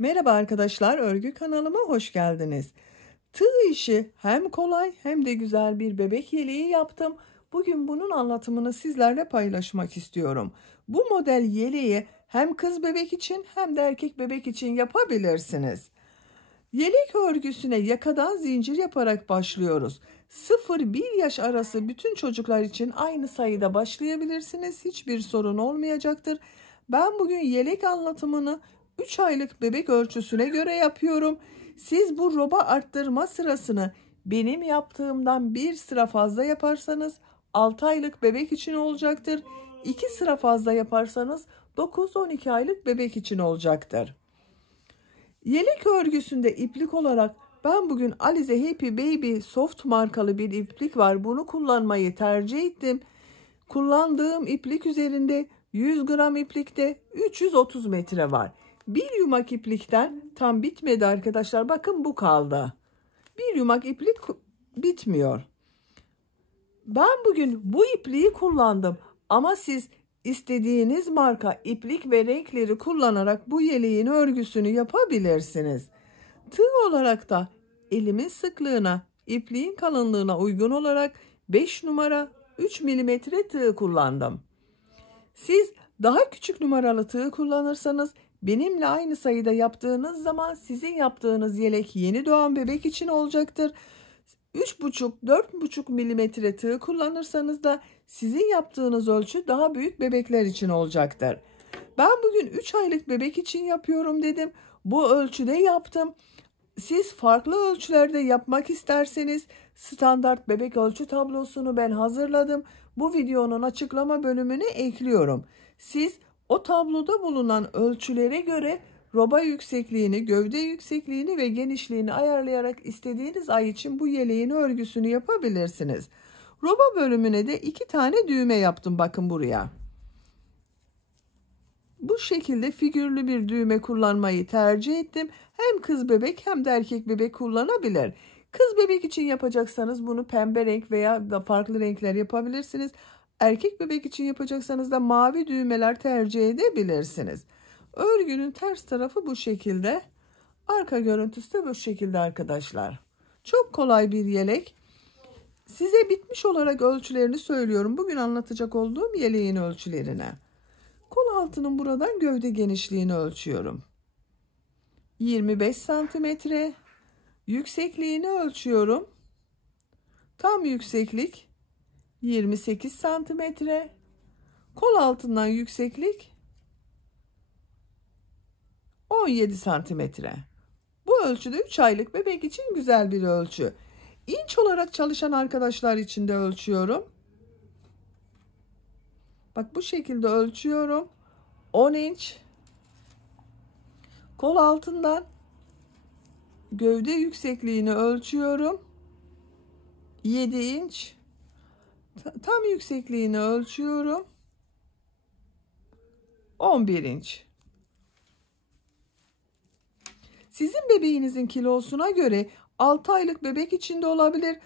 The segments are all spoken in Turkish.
Merhaba arkadaşlar, örgü kanalıma hoş geldiniz. Tığ işi hem kolay hem de güzel bir bebek yeleği yaptım. Bugün bunun anlatımını sizlerle paylaşmak istiyorum. Bu model yeleği hem kız bebek için hem de erkek bebek için yapabilirsiniz. Yelek örgüsüne yakadan zincir yaparak başlıyoruz. 0-1 yaş arası bütün çocuklar için aynı sayıda başlayabilirsiniz. Hiçbir sorun olmayacaktır. Ben bugün yelek anlatımını 3 aylık bebek ölçüsüne göre yapıyorum. Siz bu roba arttırma sırasını benim yaptığımdan bir sıra fazla yaparsanız 6 aylık bebek için olacaktır. 2 sıra fazla yaparsanız 9-12 aylık bebek için olacaktır. Yelek örgüsünde iplik olarak ben bugün Alize Happy Baby Soft markalı bir iplik var. Bunu kullanmayı tercih ettim. Kullandığım iplik üzerinde 100 gram iplikte 330 metre var. Bir yumak iplikten tam bitmedi arkadaşlar. Bakın bu kaldı. Bir yumak iplik bitmiyor. Ben bugün bu ipliği kullandım. Ama siz İstediğiniz marka iplik ve renkleri kullanarak bu yeleğin örgüsünü yapabilirsiniz. Tığ olarak da elimin sıklığına, ipliğin kalınlığına uygun olarak 5 numara 3 milimetre tığ kullandım. Siz daha küçük numaralı tığ kullanırsanız benimle aynı sayıda yaptığınız zaman sizin yaptığınız yelek yeni doğan bebek için olacaktır. 3,5-4,5 milimetre tığ kullanırsanız da sizin yaptığınız ölçü daha büyük bebekler için olacaktır. Ben bugün 3 aylık bebek için yapıyorum dedim. Bu ölçüde yaptım. Siz farklı ölçülerde yapmak isterseniz standart bebek ölçü tablosunu ben hazırladım. Bu videonun açıklama bölümüne ekliyorum. Siz o tabloda bulunan ölçülere göre roba yüksekliğini, gövde yüksekliğini ve genişliğini ayarlayarak istediğiniz ay için bu yeleğin örgüsünü yapabilirsiniz. Roba bölümüne de 2 tane düğme yaptım bakın buraya. Bu şekilde figürlü bir düğme kullanmayı tercih ettim. Hem kız bebek hem de erkek bebek kullanabilir. Kız bebek için yapacaksanız bunu pembe renk veya da farklı renkler yapabilirsiniz. Erkek bebek için yapacaksanız da mavi düğmeler tercih edebilirsiniz. Örgünün ters tarafı bu şekilde. Arka görüntüsü de bu şekilde arkadaşlar. Çok kolay bir yelek. Size bitmiş olarak ölçülerini söylüyorum. Bugün anlatacak olduğum yeleğin ölçülerine. Kol altının buradan gövde genişliğini ölçüyorum. 25 santimetre. Yüksekliğini ölçüyorum. Tam yükseklik 28 santimetre. Kol altından yükseklik 17 santimetre. Bu ölçüde 3 aylık bebek için güzel bir ölçü. İnç olarak çalışan arkadaşlar için de ölçüyorum. Bak bu şekilde ölçüyorum. 10 inç. Kol altından gövde yüksekliğini ölçüyorum. 7 inç. Tam yüksekliğini ölçüyorum. 11 inç. Sizin bebeğinizin kilosuna göre 6 aylık bebek içinde olabilir.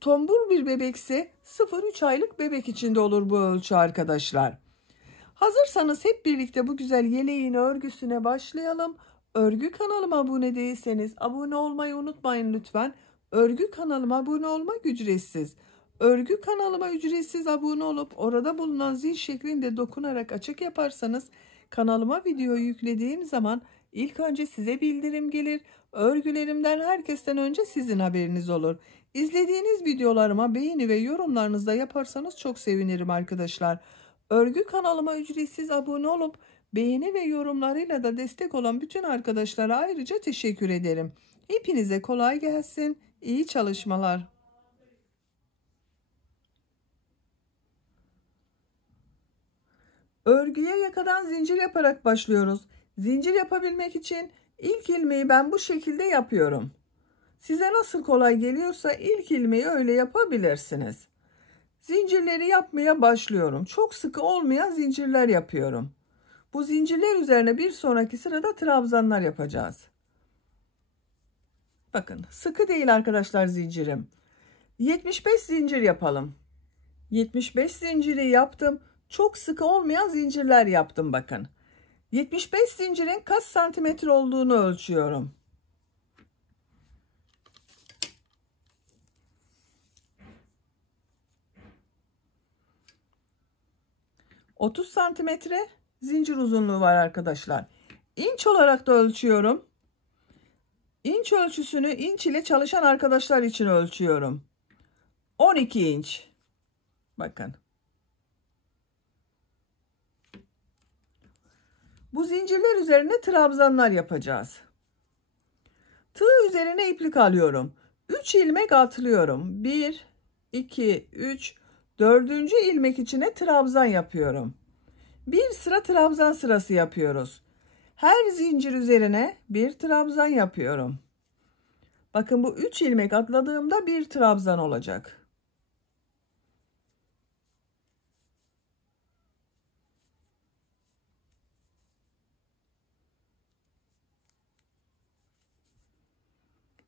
Tombul bir bebekse 0-3 aylık bebek içinde olur bu ölçü arkadaşlar. Hazırsanız hep birlikte bu güzel yeleğin örgüsüne başlayalım. Örgü kanalıma abone değilseniz abone olmayı unutmayın lütfen. Örgü kanalıma abone olmak ücretsiz. Örgü kanalıma ücretsiz abone olup orada bulunan zil şeklinde dokunarak açık yaparsanız kanalıma video yüklediğim zaman ilk önce size bildirim gelir. Örgülerimden herkesten önce sizin haberiniz olur. İzlediğiniz videolarıma beğeni ve yorumlarınızı da yaparsanız çok sevinirim arkadaşlar. Örgü kanalıma ücretsiz abone olup beğeni ve yorumlarıyla da destek olan bütün arkadaşlara ayrıca teşekkür ederim. Hepinize kolay gelsin. İyi çalışmalar. Örgüye yakadan zincir yaparak başlıyoruz. Zincir yapabilmek için ilk ilmeği ben bu şekilde yapıyorum. Size nasıl kolay geliyorsa ilk ilmeği öyle yapabilirsiniz. Zincirleri yapmaya başlıyorum. Çok sıkı olmayan zincirler yapıyorum. Bu zincirler üzerine bir sonraki sırada trabzanlar yapacağız. Bakın sıkı değil arkadaşlar zincirim. 75 zincir yapalım. 75 zinciri yaptım. Çok sıkı olmayan zincirler yaptım bakın. 75 zincirin kaç santimetre olduğunu ölçüyorum. 30 santimetre zincir uzunluğu var arkadaşlar. İnç olarak da ölçüyorum. İnç ölçüsünü inç ile çalışan arkadaşlar için ölçüyorum. 12 inç. Bakın. Bu zincirler üzerine trabzanlar yapacağız. Tığ üzerine iplik alıyorum. 3 ilmek atlıyorum. 1, 2, 3, 4. ilmek içine trabzan yapıyorum. Bir sıra trabzan sırası yapıyoruz. Her zincir üzerine bir trabzan yapıyorum. Bakın bu 3 ilmek atladığımda bir trabzan olacak.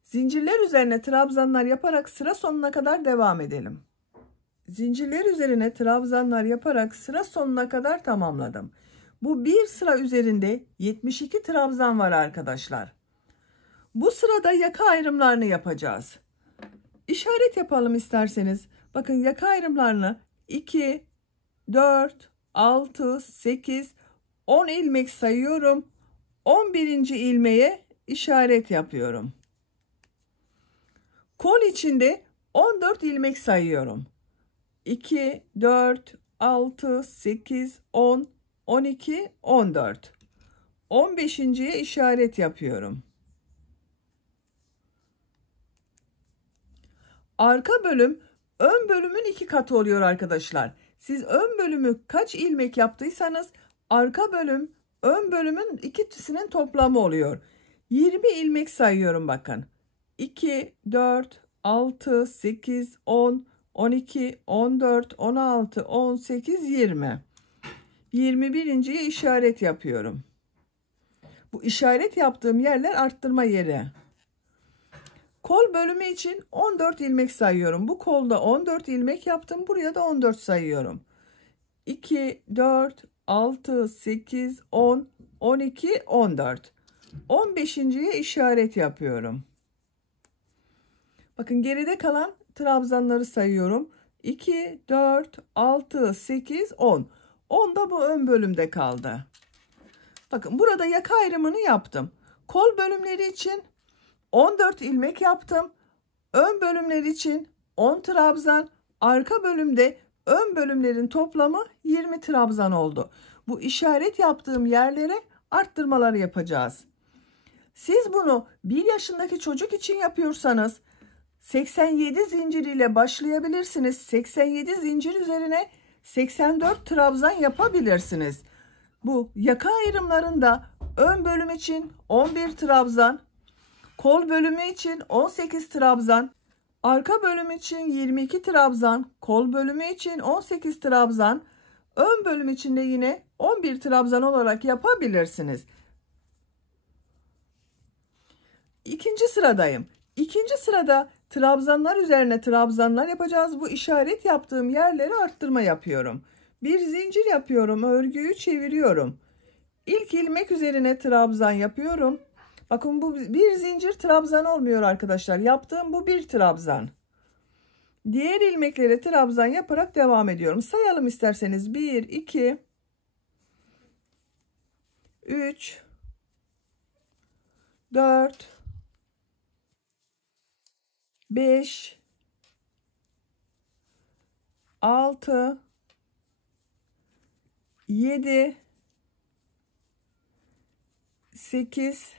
Zincirler üzerine trabzanlar yaparak sıra sonuna kadar devam edelim. Zincirler üzerine trabzanlar yaparak sıra sonuna kadar tamamladım. Bu bir sıra üzerinde 72 trabzan var arkadaşlar. Bu sırada yaka ayrımlarını yapacağız. İşaret yapalım isterseniz. Bakın yaka ayrımlarını 2, 4, 6, 8, 10 ilmek sayıyorum. 11. ilmeğe işaret yapıyorum. Kol içinde 14 ilmek sayıyorum. 2, 4, 6, 8, 10, 12, 14. 15.'ye işaret yapıyorum. Arka bölüm ön bölümün 2 katı oluyor arkadaşlar. Siz ön bölümü kaç ilmek yaptıysanız arka bölüm ön bölümün ikisinin toplamı oluyor. 20 ilmek sayıyorum bakın. 2, 4, 6, 8, 10, 12, 14, 16, 18, 20. 21.'ye işaret yapıyorum. Bu işaret yaptığım yerler arttırma yeri. Kol bölümü için 14 ilmek sayıyorum. Bu kolda 14 ilmek yaptım. Buraya da 14 sayıyorum. 2, 4, 6, 8, 10, 12, 14. 15.'ye işaret yapıyorum. Bakın geride kalan trabzanları sayıyorum. 2, 4, 6, 8, 10. 10 da bu ön bölümde kaldı. Bakın burada yaka ayrımını yaptım. Kol bölümleri için 14 ilmek yaptım. Ön bölümler için 10 trabzan. Arka bölümde ön bölümlerin toplamı 20 trabzan oldu. Bu işaret yaptığım yerlere arttırmaları yapacağız. Siz bunu 1 yaşındaki çocuk için yapıyorsanız 87 zincir ile başlayabilirsiniz. 87 zincir üzerine 84 trabzan yapabilirsiniz. Bu yaka ayrımlarında ön bölüm için 11 trabzan, kol bölümü için 18 trabzan, arka bölüm için 22 trabzan, kol bölümü için 18 trabzan, ön bölüm için de yine 11 trabzan olarak yapabilirsiniz. İkinci sıradayım. İkinci sırada trabzanlar üzerine trabzanlar yapacağız. Bu işaret yaptığım yerlere arttırma yapıyorum. Bir zincir yapıyorum, örgüyü çeviriyorum. İlk ilmek üzerine trabzan yapıyorum. Bakın bu bir zincir trabzan olmuyor arkadaşlar. Yaptığım bu bir trabzan. Diğer ilmeklere trabzan yaparak devam ediyorum. Sayalım isterseniz. 1, 2, 3, 4, 5, 6, 7, 8,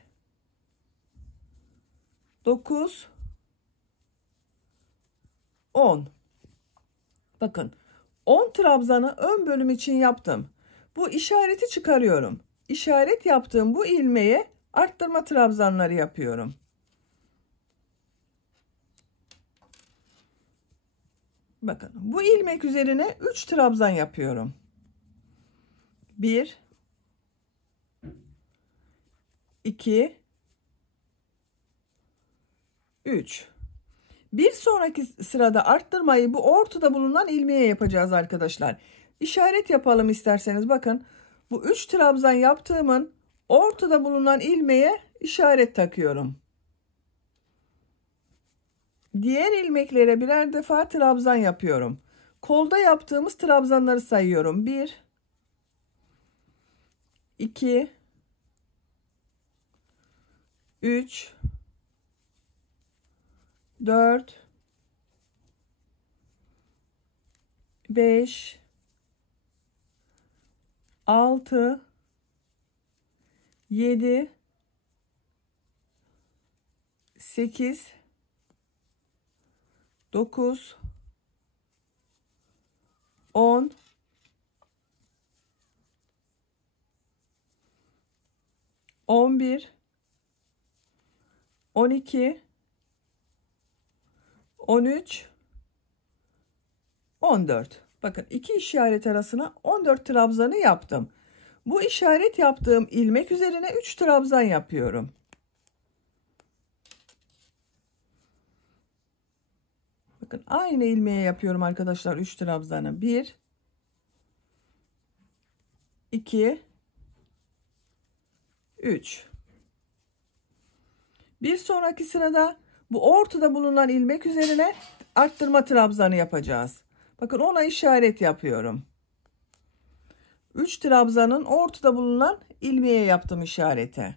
9, 10. Bakın 10 trabzanı ön bölüm için yaptım. Bu işareti çıkarıyorum. İşaret yaptığım bu ilmeğe arttırma trabzanları yapıyorum. Bakın bu ilmek üzerine 3 trabzan yapıyorum. 1, 2, 3. Bir sonraki sırada arttırmayı bu ortada bulunan ilmeğe yapacağız arkadaşlar. İşaret yapalım isterseniz. Bakın Bu 3 trabzan yaptığımın ortada bulunan ilmeğe işaret takıyorum. Diğer ilmeklere birer defa trabzan yapıyorum. Kolda yaptığımız trabzanları sayıyorum. 1 2 3 4 5 6 7 8 9 10 11 12 13 14. Bakın iki işaret arasına 14 trabzanı yaptım. Bu işaret yaptığım ilmek üzerine 3 trabzan yapıyorum. Bakın aynı ilmeğe yapıyorum arkadaşlar 3 trabzanı. 1 2 3. Bir sonraki sırada bu ortada bulunan ilmek üzerine arttırma trabzanı yapacağız. Bakın ona işaret yapıyorum. 3 trabzanın ortada bulunan ilmeğe yaptım işareti.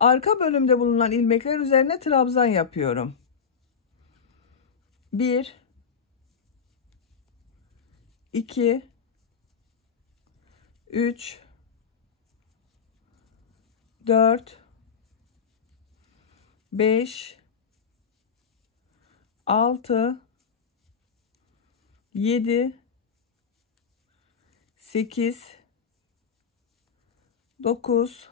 Arka bölümde bulunan ilmekler üzerine trabzan yapıyorum. 1 2 3 4 5 6 7 8 9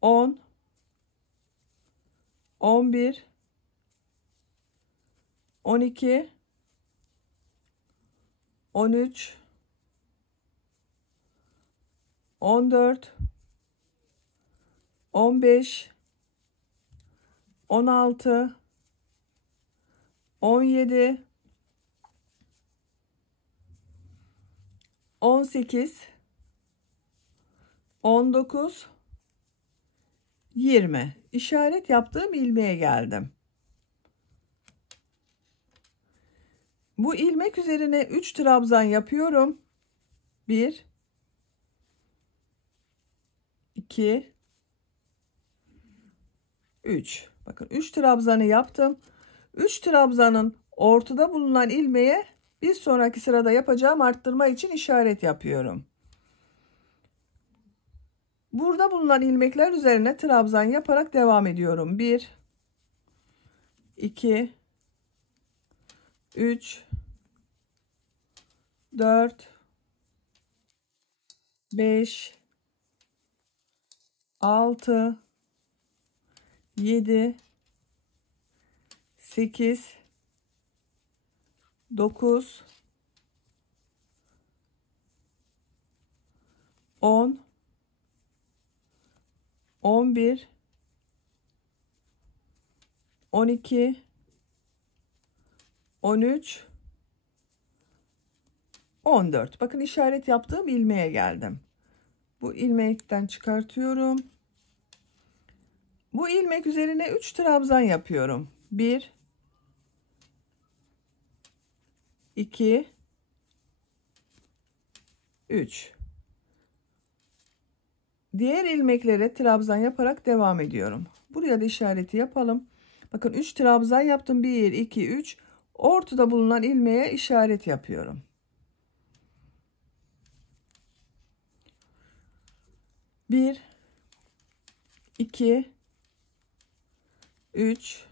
10 11 12 13 14 15 16 17 18 19 20. İşaret yaptığım ilmeğe geldim. Bu ilmek üzerine 3 trabzan yapıyorum. 1 2 3. Bakın 3 trabzanı yaptım. 3 trabzanın ortada bulunan ilmeğe bir sonraki sırada yapacağım arttırma için işaret yapıyorum. Burada bulunan ilmekler üzerine trabzan yaparak devam ediyorum. 1 2 3 4 5 6 7 8 9 10 11 12 13 14. Bakın işaret yaptığım ilmeğe geldim. Bu ilmekten çıkartıyorum. Bu ilmek üzerine 3 trabzan yapıyorum. 1 2 3. Diğer ilmeklere trabzan yaparak devam ediyorum. Buraya da işareti yapalım. Bakın 3 trabzan yaptım. 1 2 3. Ortada bulunan ilmeğe işaret yapıyorum. 1 2 3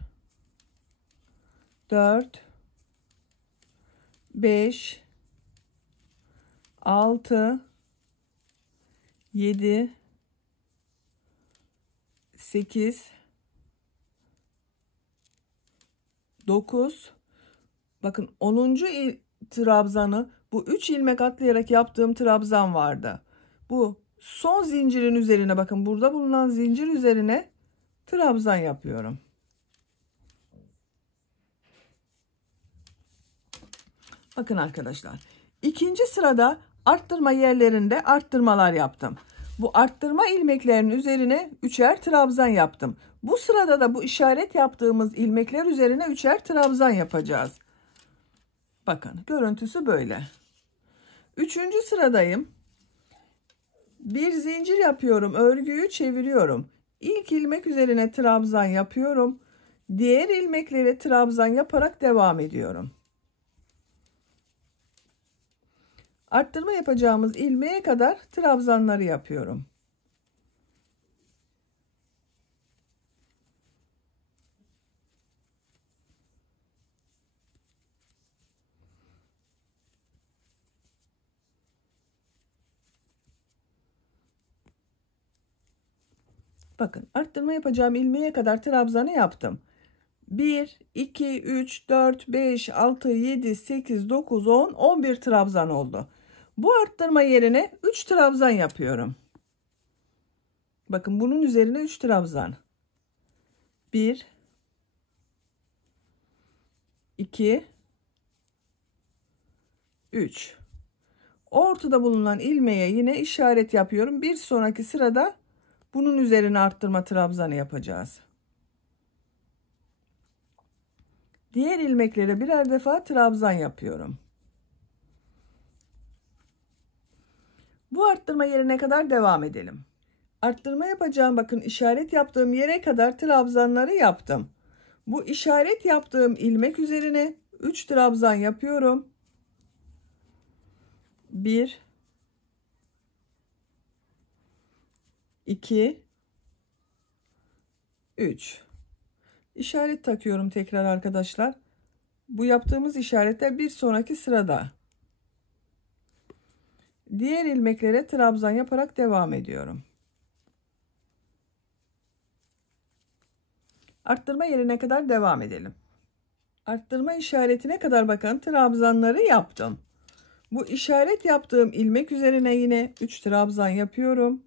4 5 6 7 8 9. Bakın 10. trabzanı bu 3 ilmek atlayarak yaptığım trabzan vardı. Bu son zincirin üzerine, bakın burada bulunan zincir üzerine trabzan yapıyorum. Bakın arkadaşlar, ikinci sırada arttırma yerlerinde arttırmalar yaptım. Bu arttırma ilmeklerinin üzerine 3'er trabzan yaptım. Bu sırada da bu işaret yaptığımız ilmekler üzerine 3'er trabzan yapacağız. Bakın görüntüsü böyle. 3. sıradayım. Bir zincir yapıyorum. Örgüyü çeviriyorum. İlk ilmek üzerine trabzan yapıyorum. Diğer ilmeklere trabzan yaparak devam ediyorum. Arttırma yapacağımız ilmeğe kadar trabzanları yapıyorum. Bakın arttırma yapacağım ilmeğe kadar trabzanı yaptım. 1, 2, 3, 4, 5, 6, 7, 8, 9, 10, 11 trabzan oldu. Bu arttırma yerine 3 trabzan yapıyorum. Bakın bunun üzerine 3 trabzan. 1, 2, 3. Ortada bulunan ilmeğe yine işaret yapıyorum. Bir sonraki sırada bunun üzerine arttırma trabzanı yapacağız. Diğer ilmeklere birer defa trabzan yapıyorum. Bu arttırma yerine kadar devam edelim. Arttırma yapacağım, bakın işaret yaptığım yere kadar trabzanları yaptım. Bu işaret yaptığım ilmek üzerine 3 trabzan yapıyorum. 1, 2, 3. İşaret takıyorum tekrar arkadaşlar. Bu yaptığımız işaretler bir sonraki sırada. Diğer ilmeklere trabzan yaparak devam ediyorum. Arttırma yerine kadar devam edelim. Arttırma işaretine kadar bakın trabzanları yaptım. Bu işaret yaptığım ilmek üzerine yine 3 trabzan yapıyorum.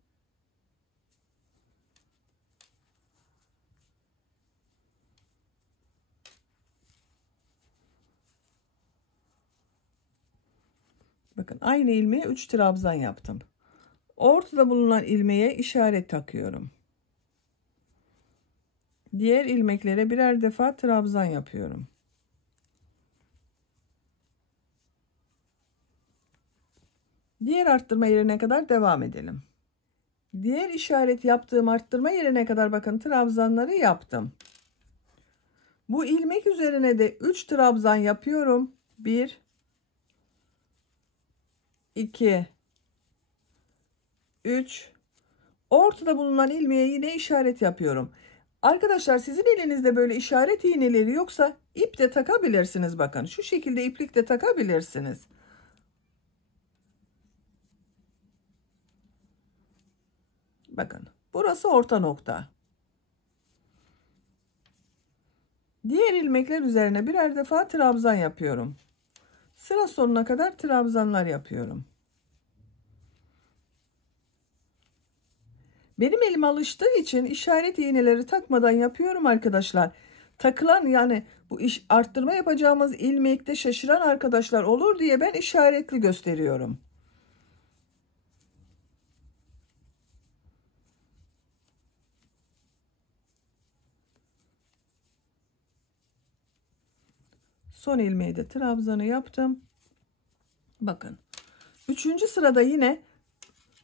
Bakın aynı ilmeğe 3 trabzan yaptım. Ortada bulunan ilmeğe işaret takıyorum. Diğer ilmeklere birer defa trabzan yapıyorum. Diğer arttırma yerine kadar devam edelim. Diğer işaret yaptığım arttırma yerine kadar bakın trabzanları yaptım. Bu ilmek üzerine de 3 trabzan yapıyorum. 1, 2, 3. Ortada bulunan ilmeğe yine işaret yapıyorum. Arkadaşlar sizin elinizde böyle işaret iğneleri yoksa ip de takabilirsiniz. Bakın şu şekilde iplik de takabilirsiniz. Bakın burası orta nokta. Diğer ilmekler üzerine birer defa trabzan yapıyorum. Sıra sonuna kadar trabzanlar yapıyorum. Benim elim alıştığı için işaret iğneleri takmadan yapıyorum arkadaşlar. Takılan, yani bu iş arttırma yapacağımız ilmekte şaşıran arkadaşlar olur diye ben işaretli gösteriyorum. Son ilmeği de trabzanı yaptım. Bakın 3. sırada yine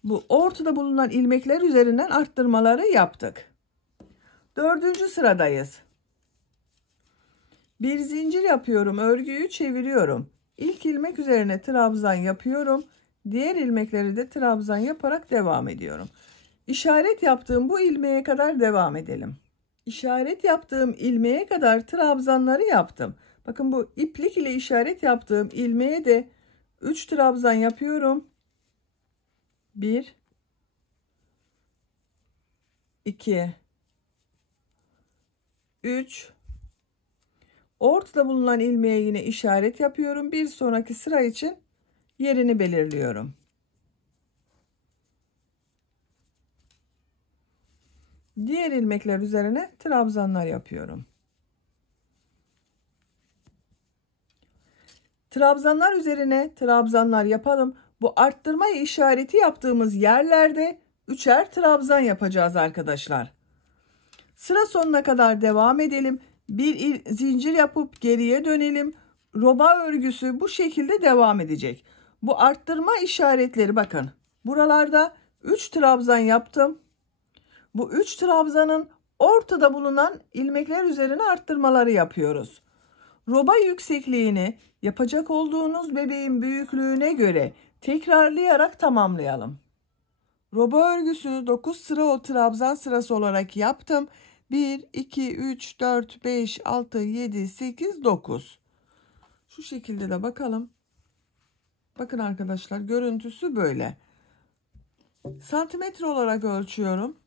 bu ortada bulunan ilmekler üzerinden arttırmaları yaptık. 4. sıradayız. Bir zincir yapıyorum, örgüyü çeviriyorum. İlk ilmek üzerine trabzan yapıyorum. Diğer ilmekleri de trabzan yaparak devam ediyorum. İşaret yaptığım bu ilmeğe kadar devam edelim. İşaret yaptığım ilmeğe kadar trabzanları yaptım. Bakın bu iplik ile işaret yaptığım ilmeğe de 3 trabzan yapıyorum. 1, 2, 3. Ortada bulunan ilmeğe yine işaret yapıyorum. Bir sonraki sıra için yerini belirliyorum. Diğer ilmekler üzerine trabzanlar yapıyorum. Trabzanlar üzerine trabzanlar yapalım. Bu arttırma işareti yaptığımız yerlerde üçer trabzan yapacağız arkadaşlar. Sıra sonuna kadar devam edelim. Bir zincir yapıp geriye dönelim. Roba örgüsü bu şekilde devam edecek. Bu arttırma işaretleri bakın. Buralarda 3 trabzan yaptım. Bu 3 trabzanın ortada bulunan ilmekler üzerine arttırmaları yapıyoruz. Roba yüksekliğini yapacak olduğunuz bebeğin büyüklüğüne göre tekrarlayarak tamamlayalım. Roba örgüsünü 9 sıra o trabzan sırası olarak yaptım. 1, 2, 3, 4, 5, 6, 7, 8, 9. Şu şekilde de bakalım. Bakın arkadaşlar, görüntüsü böyle. Santimetre olarak ölçüyorum.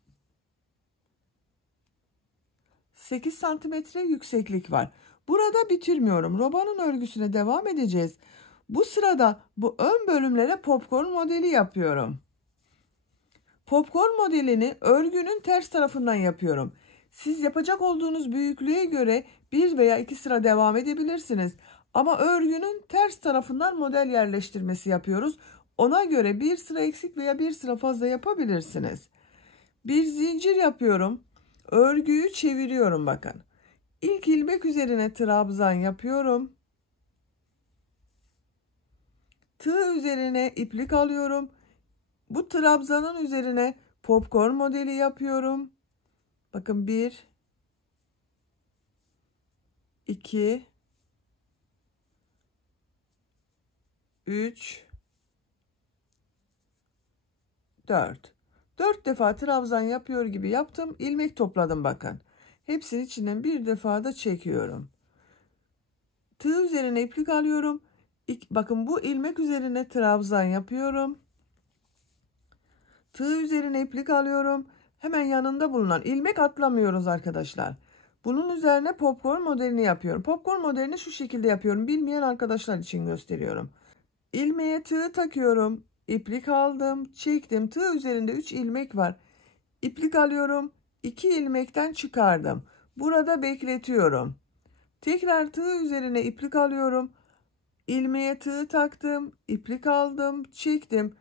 8 santimetre yükseklik var. Burada bitirmiyorum. Robanın örgüsüne devam edeceğiz. Bu sırada bu ön bölümlere popcorn modeli yapıyorum. Popcorn modelini örgünün ters tarafından yapıyorum. Siz yapacak olduğunuz büyüklüğe göre bir veya iki sıra devam edebilirsiniz. Ama örgünün ters tarafından model yerleştirmesi yapıyoruz. Ona göre bir sıra eksik veya bir sıra fazla yapabilirsiniz. Bir zincir yapıyorum. Örgüyü çeviriyorum bakın. İlk ilmek üzerine trabzan yapıyorum. Tığ üzerine iplik alıyorum. Bu trabzanın üzerine popcorn modeli yapıyorum. Bakın 1, 2, 3, 4. 4 defa trabzan yapıyor gibi yaptım. İlmek topladım bakın. Hepsinin içinden bir defa da çekiyorum. Tığ üzerine iplik alıyorum. Bakın bu ilmek üzerine trabzan yapıyorum. Tığ üzerine iplik alıyorum. Hemen yanında bulunan ilmek atlamıyoruz arkadaşlar. Bunun üzerine popcorn modelini yapıyorum. Popcorn modelini şu şekilde yapıyorum. Bilmeyen arkadaşlar için gösteriyorum. İlmeğe tığ takıyorum. İplik aldım, çektim. Tığ üzerinde 3 ilmek var. İplik alıyorum. 2 ilmekten çıkardım. Burada bekletiyorum. Tekrar tığ üzerine iplik alıyorum. İlmeğe tığ taktım, iplik aldım, çektim.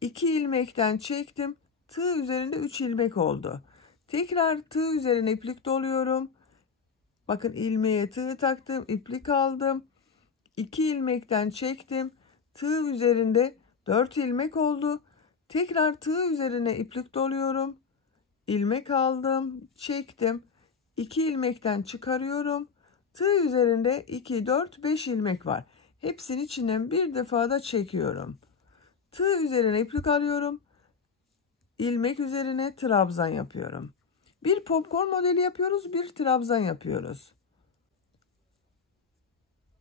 2 ilmekten çektim. Tığ üzerinde 3 ilmek oldu. Tekrar tığ üzerine iplik doluyorum. Bakın ilmeğe tığ taktım, iplik aldım. 2 ilmekten çektim. Tığ üzerinde 4 ilmek oldu. Tekrar tığ üzerine iplik doluyorum. İlmek aldım, çektim. 2 ilmekten çıkarıyorum. Tığ üzerinde 2, 4, 5 ilmek var. Hepsinin içinden bir defa da çekiyorum. Tığ üzerine iplik alıyorum. İlmek üzerine trabzan yapıyorum. Bir popcorn modeli yapıyoruz, bir trabzan yapıyoruz.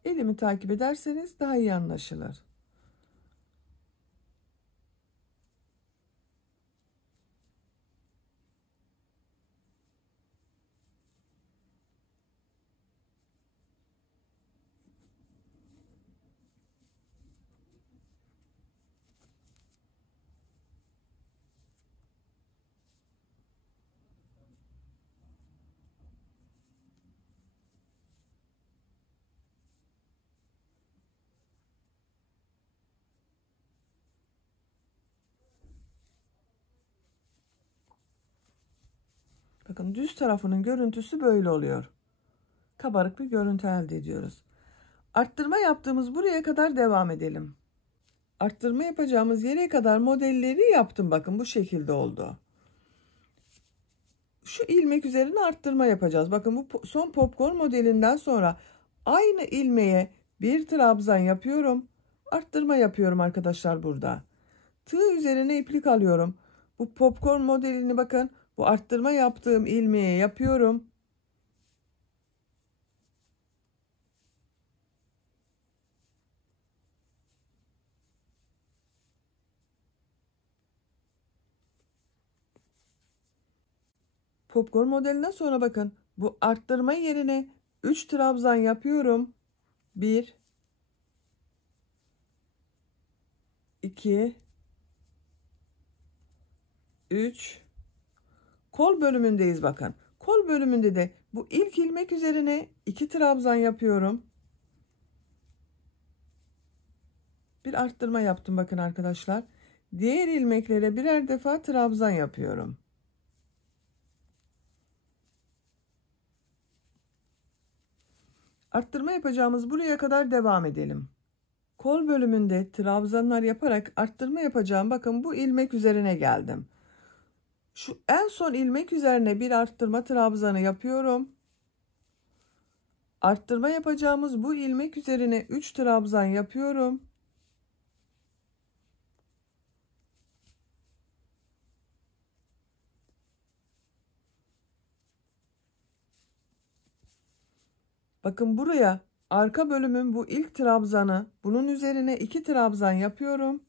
Elimi takip ederseniz daha iyi anlaşılır. Bakın düz tarafının görüntüsü böyle oluyor. Kabarık bir görüntü elde ediyoruz. Arttırma yaptığımız buraya kadar devam edelim. Arttırma yapacağımız yere kadar modelleri yaptım. Bakın bu şekilde oldu. Şu ilmek üzerine arttırma yapacağız. Bakın bu son popcorn modelinden sonra aynı ilmeğe bir trabzan yapıyorum. Arttırma yapıyorum arkadaşlar burada. Tığ üzerine iplik alıyorum. Bu popcorn modelini bakın. Bu arttırma yaptığım ilmeğe yapıyorum. Popcorn modelinden sonra bakın. Bu arttırma yerine 3 trabzan yapıyorum. 1, 2, 3. Kol bölümündeyiz bakın. Kol bölümünde de bu ilk ilmek üzerine 2 trabzan yapıyorum. Bir arttırma yaptım bakın arkadaşlar. Diğer ilmeklere birer defa trabzan yapıyorum. Arttırma yapacağımız buraya kadar devam edelim. Kol bölümünde trabzanlar yaparak arttırma yapacağım. Bakın bu ilmek üzerine geldim. Şu en son ilmek üzerine bir arttırma trabzanı yapıyorum. Arttırma yapacağımız bu ilmek üzerine 3 trabzan yapıyorum. Bakın buraya arka bölümün bu ilk trabzanı, bunun üzerine 2 trabzan yapıyorum.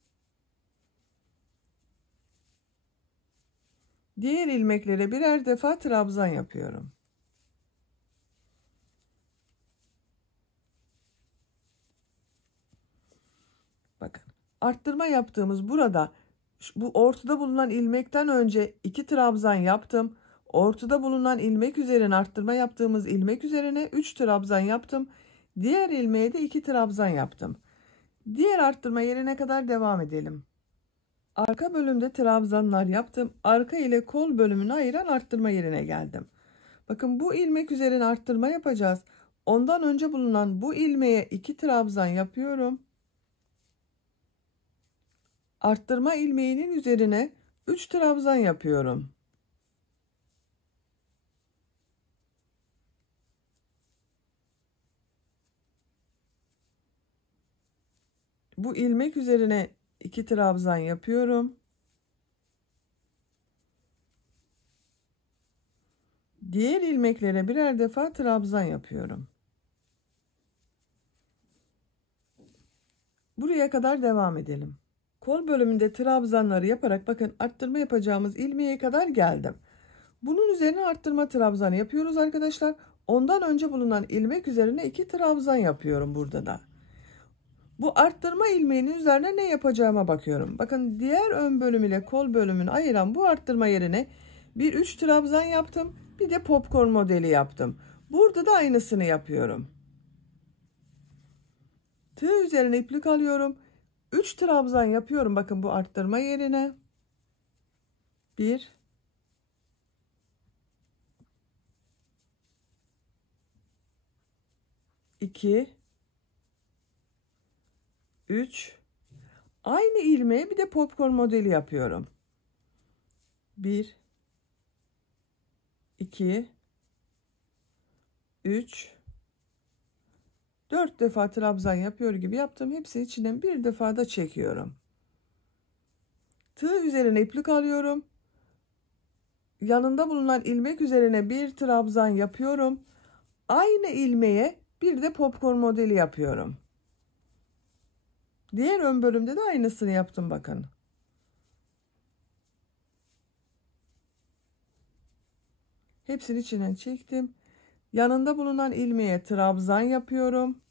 Diğer ilmeklere birer defa trabzan yapıyorum. Bakın arttırma yaptığımız burada bu ortada bulunan ilmekten önce 2 trabzan yaptım. Ortada bulunan ilmek üzerine arttırma yaptığımız ilmek üzerine 3 trabzan yaptım. Diğer ilmeğe de 2 trabzan yaptım. Diğer arttırma yerine kadar devam edelim. Arka bölümde trabzanlar yaptım. Arka ile kol bölümünü ayıran arttırma yerine geldim. Bakın bu ilmek üzerine arttırma yapacağız. Ondan önce bulunan bu ilmeğe 2 trabzan yapıyorum. Arttırma ilmeğinin üzerine 3 trabzan yapıyorum. Bu ilmek üzerine 2 trabzan yapıyorum. Diğer ilmeklere birer defa trabzan yapıyorum. Buraya kadar devam edelim. Kol bölümünde trabzanları yaparak bakın arttırma yapacağımız ilmeğe kadar geldim. Bunun üzerine arttırma trabzanı yapıyoruz arkadaşlar. Ondan önce bulunan ilmek üzerine 2 trabzan yapıyorum burada da. Bu arttırma ilmeğinin üzerine ne yapacağıma bakıyorum. Bakın diğer ön bölüm ile kol bölümünü ayıran bu arttırma yerine bir 3 trabzan yaptım. Bir de popcorn modeli yaptım. Burada da aynısını yapıyorum. Tığ üzerine iplik alıyorum. 3 trabzan yapıyorum bakın bu arttırma yerine. 1 2 3 aynı ilmeğe bir de popcorn modeli yapıyorum. 1 2 3 4 defa trabzan yapıyor gibi yaptım. Hepsinin içinden bir defa da çekiyorum. Tığ üzerine iplik alıyorum. Yanında bulunan ilmek üzerine bir trabzan yapıyorum. Aynı ilmeğe bir de popcorn modeli yapıyorum. Diğer ön bölümde de aynısını yaptım bakın. Hepsini içinden çektim. Yanında bulunan ilmeğe trabzan yapıyorum.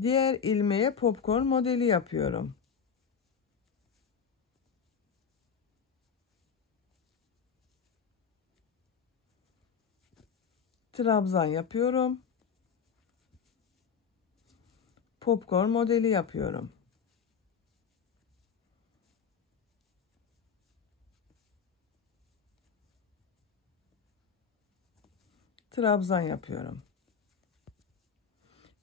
Diğer ilmeğe popcorn modeli yapıyorum. Trabzan yapıyorum. Popcorn modeli yapıyorum. Trabzan yapıyorum.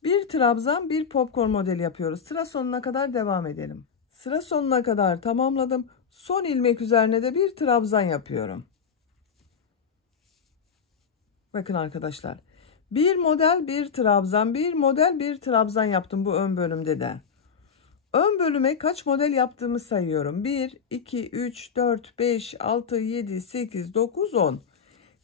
Bir trabzan, bir popcorn modeli yapıyoruz. Sıra sonuna kadar devam edelim. Sıra sonuna kadar tamamladım. Son ilmek üzerine de bir trabzan yapıyorum. Bakın arkadaşlar. Bir model, bir trabzan, bir model, bir trabzan yaptım bu ön bölümde de. Ön bölüme kaç model yaptığımı sayıyorum. 1, 2, 3, 4, 5, 6, 7, 8, 9, 10.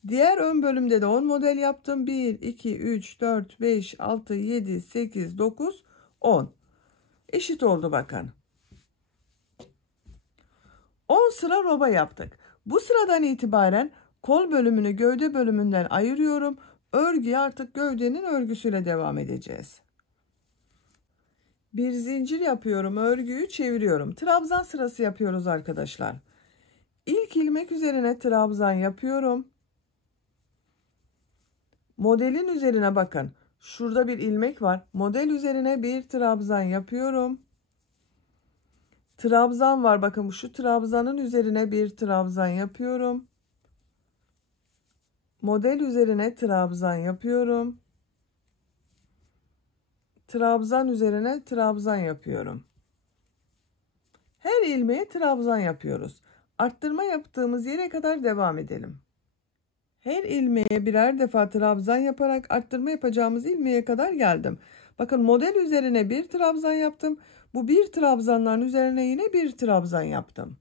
Diğer ön bölümde de 10 model yaptım. 1, 2, 3, 4, 5, 6, 7, 8, 9, 10. Eşit oldu bakın. 10 sıra roba yaptık. Bu sıradan itibaren kol bölümünü gövde bölümünden ayırıyorum. Örgüye artık gövdenin örgüsüyle devam edeceğiz. Bir zincir yapıyorum. Örgüyü çeviriyorum. Trabzan sırası yapıyoruz arkadaşlar. İlk ilmek üzerine trabzan yapıyorum. Modelin üzerine bakın. Şurada bir ilmek var. Model üzerine bir trabzan yapıyorum. trabzan var. Bakın şu trabzanın üzerine bir trabzan yapıyorum. Model üzerine trabzan yapıyorum. Trabzan üzerine trabzan yapıyorum. Her ilmeğe trabzan yapıyoruz. Arttırma yaptığımız yere kadar devam edelim. Her ilmeğe birer defa trabzan yaparak arttırma yapacağımız ilmeğe kadar geldim. Bakın model üzerine bir trabzan yaptım. Bu bir trabzanların üzerine yine bir trabzan yaptım.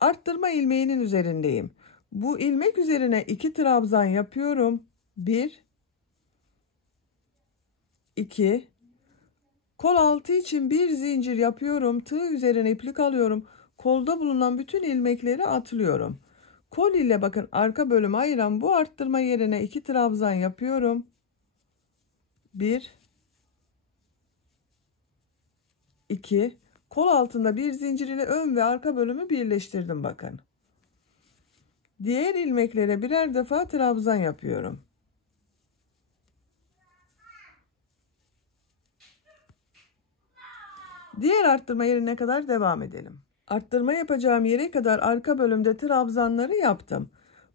Arttırma ilmeğinin üzerindeyim. Bu ilmek üzerine 2 trabzan yapıyorum. 1 2 kol altı için bir zincir yapıyorum. Tığ üzerine iplik alıyorum. Kolda bulunan bütün ilmekleri atlıyorum. Kol ile bakın arka bölümü ayıran bu arttırma yerine 2 trabzan yapıyorum. 1 2 kol altında bir zincir ile ön ve arka bölümü birleştirdim bakın. Diğer ilmeklere birer defa trabzan yapıyorum. Diğer arttırma yerine kadar devam edelim. Arttırma yapacağım yere kadar arka bölümde trabzanları yaptım.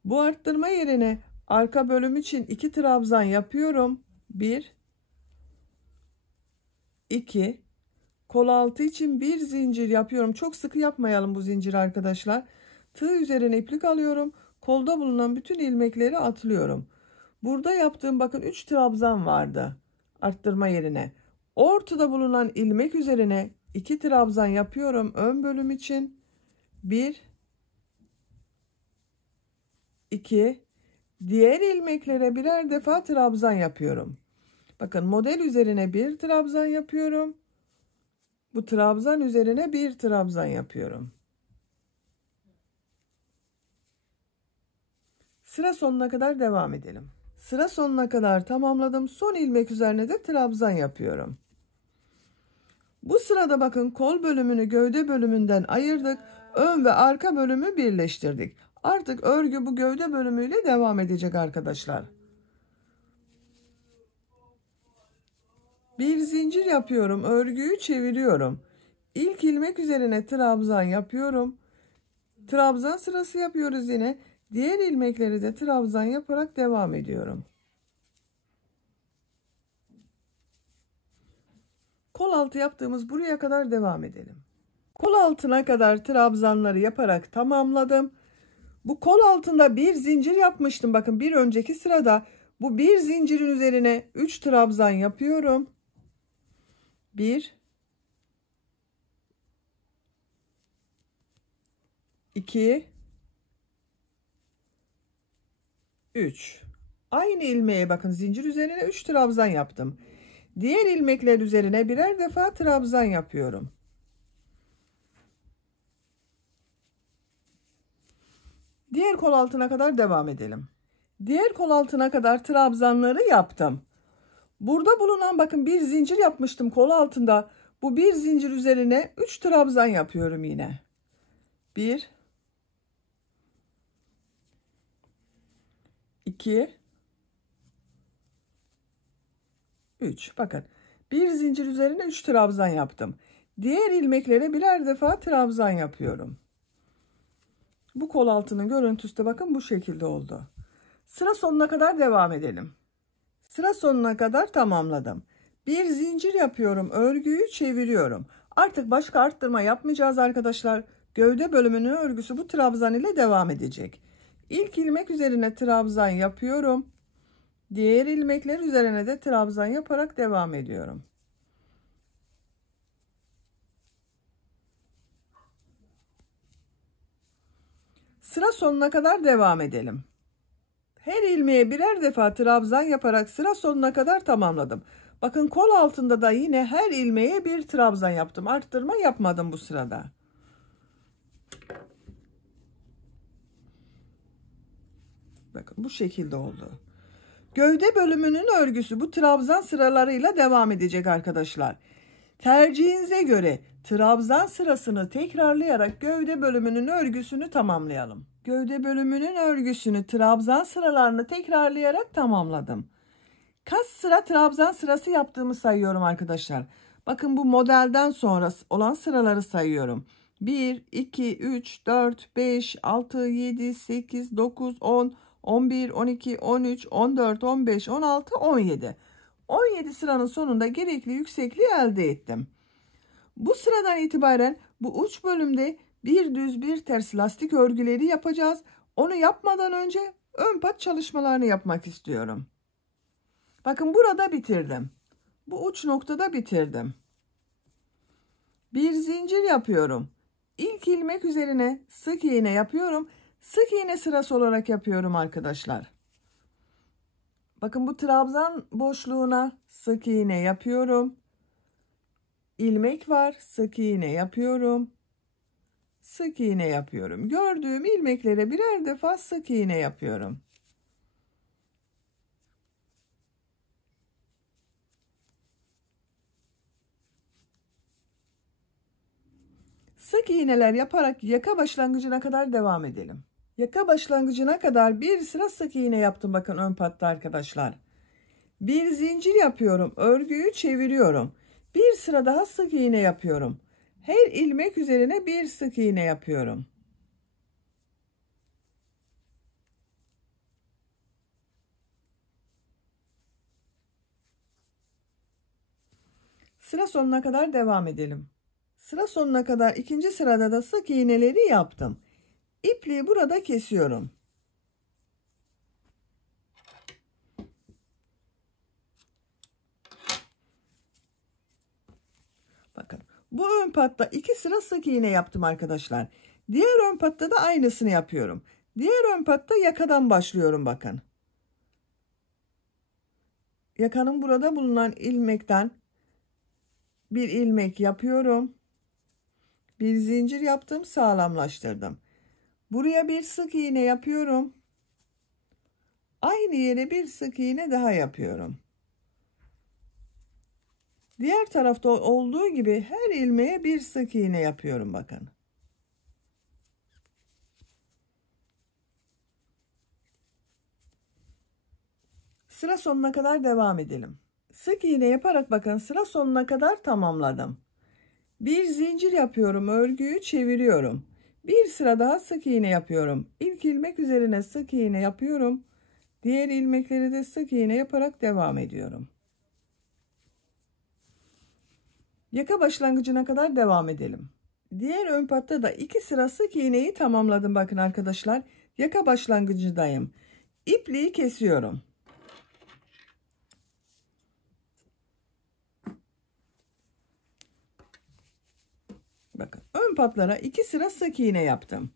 Bu arttırma yerine arka bölüm için 2 trabzan yapıyorum. 1 2 kol altı için bir zincir yapıyorum. Çok sıkı yapmayalım bu zinciri arkadaşlar. Tığ üzerine iplik alıyorum. Kolda bulunan bütün ilmekleri atlıyorum. Burada yaptığım bakın 3 trabzan vardı arttırma yerine. Ortada bulunan ilmek üzerine 2 trabzan yapıyorum ön bölüm için. 1 2 diğer ilmeklere birer defa trabzan yapıyorum. Bakın model üzerine bir trabzan yapıyorum. Bu trabzan üzerine bir trabzan yapıyorum. Sıra sonuna kadar devam edelim. Sıra sonuna kadar tamamladım. Son ilmek üzerine de trabzan yapıyorum. Bu sırada bakın kol bölümünü gövde bölümünden ayırdık. Ön ve arka bölümü birleştirdik. Artık örgü bu gövde bölümüyle devam edecek arkadaşlar. Bir zincir yapıyorum. Örgüyü çeviriyorum. İlk ilmek üzerine trabzan yapıyorum. Trabzan sırası yapıyoruz yine. Diğer ilmekleri de trabzan yaparak devam ediyorum. Kol altı yaptığımız buraya kadar devam edelim. Kol altına kadar trabzanları yaparak tamamladım. Bu kol altında bir zincir yapmıştım. Bakın bir önceki sırada bu bir zincirin üzerine 3 trabzan yapıyorum. 1 2 3 aynı ilmeğe bakın zincir üzerine 3 trabzan yaptım. Diğer ilmekler üzerine birer defa trabzan yapıyorum. Diğer kol altına kadar devam edelim. Diğer kol altına kadar trabzanları yaptım. Burada bulunan bakın bir zincir yapmıştım kol altında. Bu bir zincir üzerine 3 trabzan yapıyorum yine. 1 2 3 bakın bir zincir üzerine 3 trabzan yaptım. Diğer ilmeklere birer defa trabzan yapıyorum. Bu kol altının görüntüsü de bakın bu şekilde oldu. Sıra sonuna kadar devam edelim. Sıra sonuna kadar tamamladım. Bir zincir yapıyorum, örgüyü çeviriyorum. Artık başka arttırma yapmayacağız arkadaşlar. Gövde bölümünün örgüsü bu trabzan ile devam edecek. İlk ilmek üzerine trabzan yapıyorum. Diğer ilmekler üzerine de trabzan yaparak devam ediyorum. Sıra sonuna kadar devam edelim. Her ilmeğe birer defa trabzan yaparak sıra sonuna kadar tamamladım. Bakın kol altında da yine her ilmeğe bir trabzan yaptım. Arttırma yapmadım bu sırada. Bakın bu şekilde oldu. Gövde bölümünün örgüsü bu trabzan sıralarıyla devam edecek arkadaşlar. Tercihinize göre trabzan sırasını tekrarlayarak gövde bölümünün örgüsünü tamamlayalım. Gövde bölümünün örgüsünü trabzan sıralarını tekrarlayarak tamamladım. Kaç sıra trabzan sırası yaptığımı sayıyorum arkadaşlar. Bakın bu modelden sonra olan sıraları sayıyorum. 1, 2, 3, 4, 5, 6, 7, 8, 9, 10, 11, 12, 13, 14, 15, 16, 17. 17 sıranın sonunda gerekli yüksekliği elde ettim. Bu sıradan itibaren bu uç bölümde bir düz bir ters lastik örgüleri yapacağız. Onu yapmadan önce ön pat çalışmalarını yapmak istiyorum. Bakın burada bitirdim. Bu uç noktada bitirdim. Bir zincir yapıyorum. İlk ilmek üzerine sık iğne yapıyorum. Sık iğne sırası olarak yapıyorum arkadaşlar. Bakın bu trabzan boşluğuna sık iğne yapıyorum. İlmek var, sık iğne yapıyorum. Sık iğne yapıyorum. Gördüğüm ilmeklere birer defa sık iğne yapıyorum. Sık iğneler yaparak yaka başlangıcına kadar devam edelim. Yaka başlangıcına kadar bir sıra sık iğne yaptım bakın ön patta arkadaşlar. Bir zincir yapıyorum, örgüyü çeviriyorum. Bir sıra daha sık iğne yapıyorum. Her ilmek üzerine bir sık iğne yapıyorum. Sıra sonuna kadar devam edelim. Sıra sonuna kadar ikinci sırada da sık iğneleri yaptım. İpliği burada kesiyorum. Bakın bu ön patta 2 sıra sık iğne yaptım arkadaşlar. Diğer ön patta da aynısını yapıyorum. Diğer ön patta yakadan başlıyorum bakın. Yakanın burada bulunan ilmekten bir ilmek yapıyorum. Bir zincir yaptım, sağlamlaştırdım. Buraya bir sık iğne yapıyorum. Aynı yere bir sık iğne daha yapıyorum. Diğer tarafta olduğu gibi her ilmeğe bir sık iğne yapıyorum bakın. Sıra sonuna kadar devam edelim. Sık iğne yaparak bakın sıra sonuna kadar tamamladım. Bir zincir yapıyorum, örgüyü çeviriyorum. Bir sıra daha sık iğne yapıyorum. İlk ilmek üzerine sık iğne yapıyorum. Diğer ilmekleri de sık iğne yaparak devam ediyorum. Yaka başlangıcına kadar devam edelim. Diğer ön patta da 2 sıra sık iğneyi tamamladım bakın arkadaşlar. Yaka başlangıcındayım. İpliği kesiyorum. Bakın ön patlara 2 sıra sık iğne yaptım.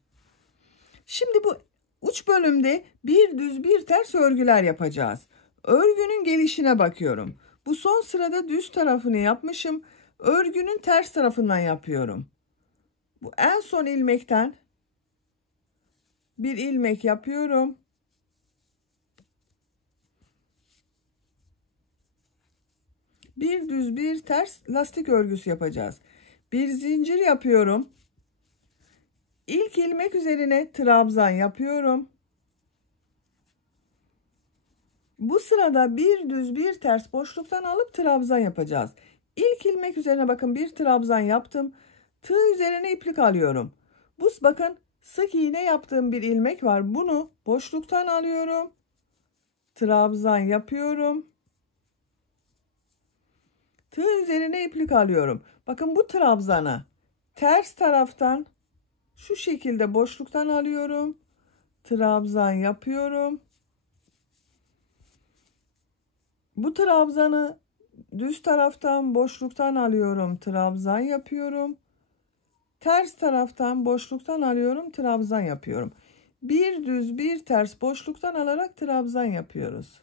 Şimdi bu uç bölümde bir düz bir ters örgüler yapacağız. Örgünün gelişine bakıyorum. Bu son sırada düz tarafını yapmışım. Örgünün ters tarafından yapıyorum. Bu en son ilmekten bir ilmek yapıyorum. Bir düz bir ters lastik örgüsü yapacağız. Bir zincir yapıyorum. İlk ilmek üzerine trabzan yapıyorum. Bu sırada bir düz bir ters boşluktan alıp trabzan yapacağız. İlk ilmek üzerine bakın bir trabzan yaptım. Tığ üzerine iplik alıyorum. Bu bakın sık iğne yaptığım bir ilmek var. Bunu boşluktan alıyorum. Trabzan yapıyorum. Tığ üzerine iplik alıyorum. Bakın bu trabzanı ters taraftan şu şekilde boşluktan alıyorum. Trabzan yapıyorum. Bu trabzanı düz taraftan boşluktan alıyorum. Trabzan yapıyorum. Ters taraftan boşluktan alıyorum. Trabzan yapıyorum. Bir düz bir ters boşluktan alarak trabzan yapıyoruz.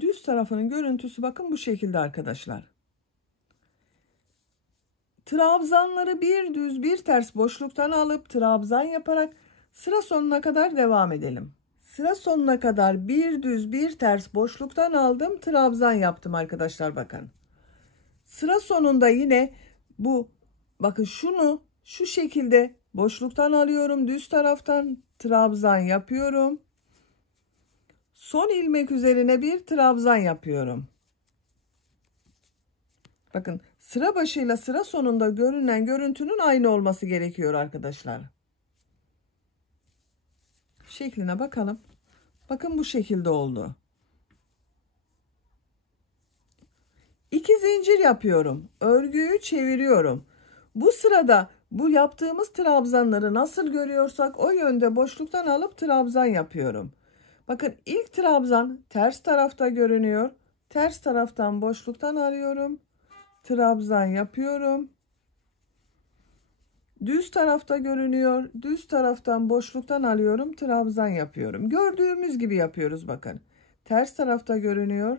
Düz tarafının görüntüsü bakın bu şekilde arkadaşlar. Trabzanları bir düz bir ters boşluktan alıp trabzan yaparak sıra sonuna kadar devam edelim. Sıra sonuna kadar bir düz bir ters boşluktan aldım, trabzan yaptım arkadaşlar bakın. Sıra sonunda yine bu, bakın şunu şu şekilde boşluktan alıyorum. Düz taraftan trabzan yapıyorum. Son ilmek üzerine bir trabzan yapıyorum. Bakın sıra başıyla sıra sonunda görünen görüntünün aynı olması gerekiyor arkadaşlar. Şekline bakalım. Bakın bu şekilde oldu. 2 zincir yapıyorum. Örgüyü çeviriyorum. Bu sırada bu yaptığımız trabzanları nasıl görüyorsak o yönde boşluktan alıp trabzan yapıyorum. Bakın ilk trabzan ters tarafta görünüyor. Ters taraftan boşluktan alıyorum. Trabzan yapıyorum. Düz tarafta görünüyor. Düz taraftan boşluktan alıyorum. Trabzan yapıyorum. Gördüğümüz gibi yapıyoruz bakın. Ters tarafta görünüyor.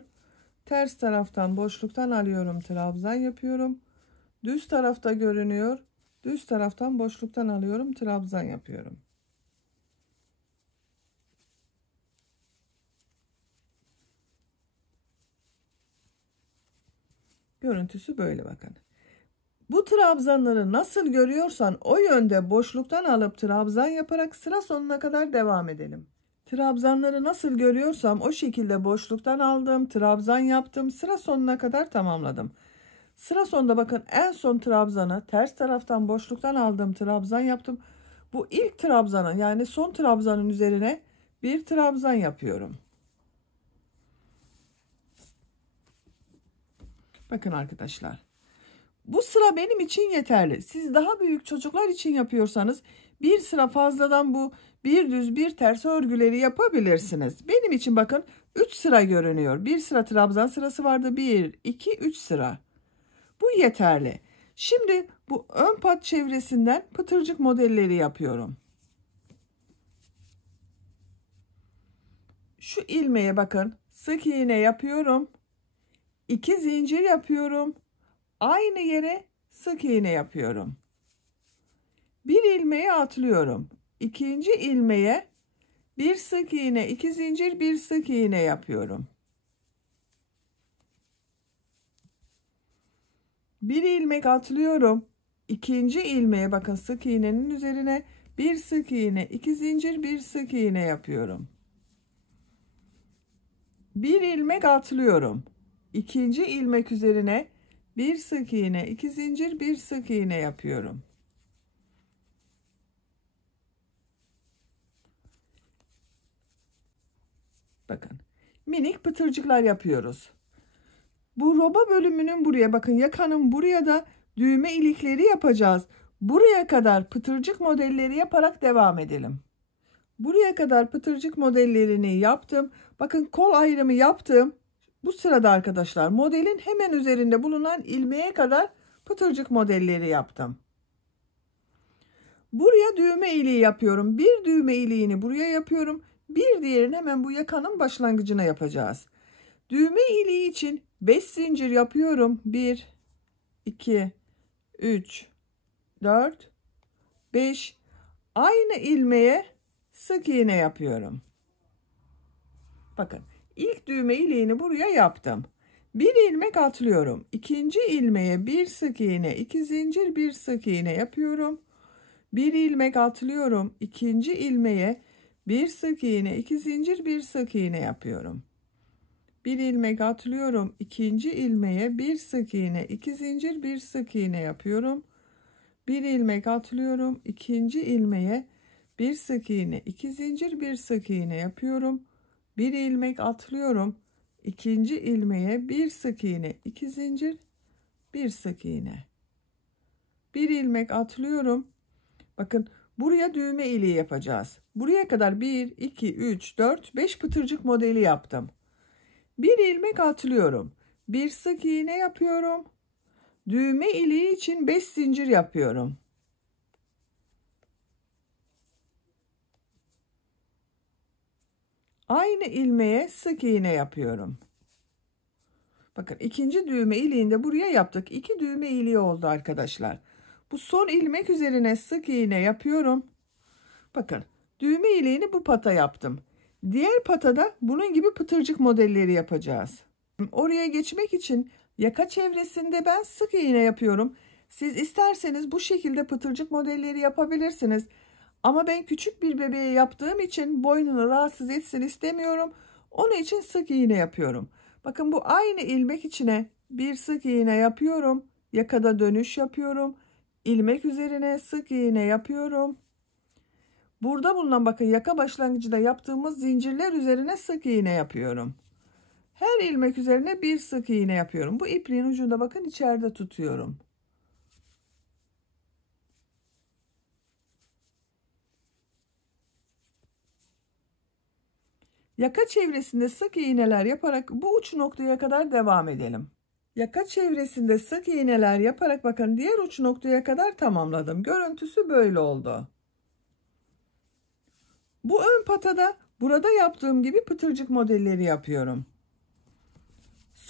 Ters taraftan boşluktan alıyorum. Trabzan yapıyorum. Düz tarafta görünüyor. Düz taraftan boşluktan alıyorum. Trabzan yapıyorum. Görüntüsü böyle bakın. Bu trabzanları nasıl görüyorsan o yönde boşluktan alıp trabzan yaparak sıra sonuna kadar devam edelim. Trabzanları nasıl görüyorsam o şekilde boşluktan aldım, trabzan yaptım, sıra sonuna kadar tamamladım. Sıra sonunda bakın en son trabzanı ters taraftan boşluktan aldım, trabzan yaptım. Bu ilk trabzanın yani son trabzanın üzerine bir trabzan yapıyorum. Bakın arkadaşlar. Bu sıra benim için yeterli. Siz daha büyük çocuklar için yapıyorsanız bir sıra fazladan bu bir düz bir ters örgüleri yapabilirsiniz. Benim için bakın 3 sıra görünüyor. Bir sıra trabzan sırası vardı. 1, 2, 3 sıra. Bu yeterli. Şimdi bu ön pat çevresinden pıtırcık modelleri yapıyorum. Şu ilmeğe bakın. Sık iğne yapıyorum. 2 zincir yapıyorum. Aynı yere sık iğne yapıyorum. Bir ilmeği atlıyorum. İkinci ilmeğe bir sık iğne, 2 zincir, bir sık iğne yapıyorum. Bir ilmek atlıyorum. İkinci ilmeğe bakın sık iğnenin üzerine bir sık iğne, 2 zincir, bir sık iğne yapıyorum. Bir ilmek atlıyorum. İkinci ilmek üzerine bir sık iğne, 2 zincir, bir sık iğne yapıyorum. Bakın minik pıtırcıklar yapıyoruz. Bu roba bölümünün buraya bakın yakanın buraya da düğme ilikleri yapacağız. Buraya kadar pıtırcık modelleri yaparak devam edelim. Buraya kadar pıtırcık modellerini yaptım. Bakın kol ayrımı yaptım. Bu sırada arkadaşlar modelin hemen üzerinde bulunan ilmeğe kadar pıtırcık modelleri yaptım. Buraya düğme iliği yapıyorum. Bir düğme iliğini buraya yapıyorum. Bir diğerini hemen bu yakanın başlangıcına yapacağız. Düğme iliği için 5 zincir yapıyorum. 1, 2, 3, 4, 5. Aynı ilmeğe sık iğne yapıyorum. Bakın ilk düğme iliğini buraya yaptım. Bir ilmek atlıyorum. İkinci ilmeğe bir sık iğne, 2 zincir, bir sık iğne yapıyorum. Bir ilmek atlıyorum. İkinci ilmeğe bir sık iğne, 2 zincir, bir sık iğne yapıyorum. Bir ilmek atlıyorum. İkinci ilmeğe bir sık iğne, 2 zincir, bir sık iğne yapıyorum. Bir ilmek atlıyorum. İkinci ilmeğe bir sık iğne, 2 zincir, bir sık iğne yapıyorum. Bir ilmek atlıyorum. İkinci ilmeğe bir sık iğne, 2 zincir, bir sık iğne. Bir ilmek atlıyorum. Bakın buraya düğme iliği yapacağız. Buraya kadar 1, 2, 3, 4, 5 pıtırcık modeli yaptım. Bir ilmek atlıyorum. Bir sık iğne yapıyorum. Düğme iliği için 5 zincir yapıyorum. Aynı ilmeğe sık iğne yapıyorum. Bakın ikinci düğme iliğinde buraya yaptık. 2 düğme iliği oldu arkadaşlar. Bu son ilmek üzerine sık iğne yapıyorum. Bakın düğme iliğini bu pata yaptım. Diğer patada bunun gibi pıtırcık modelleri yapacağız. Oraya geçmek için Yaka çevresinde ben sık iğne yapıyorum. Siz isterseniz bu şekilde pıtırcık modelleri yapabilirsiniz. Ama ben küçük bir bebeğe yaptığım için boynunu rahatsız etsin istemiyorum. Onun için sık iğne yapıyorum. Bakın bu aynı ilmek içine bir sık iğne yapıyorum. Yakada dönüş yapıyorum. İlmek üzerine sık iğne yapıyorum. Burada bulunan bakın yaka başlangıcında yaptığımız zincirler üzerine sık iğne yapıyorum. Her ilmek üzerine bir sık iğne yapıyorum. Bu ipliğin ucunda bakın içeride tutuyorum. Yaka çevresinde sık iğneler yaparak bu uç noktaya kadar devam edelim. Yaka çevresinde sık iğneler yaparak bakın diğer uç noktaya kadar tamamladım. Görüntüsü böyle oldu. Bu ön patada burada yaptığım gibi pıtırcık modelleri yapıyorum.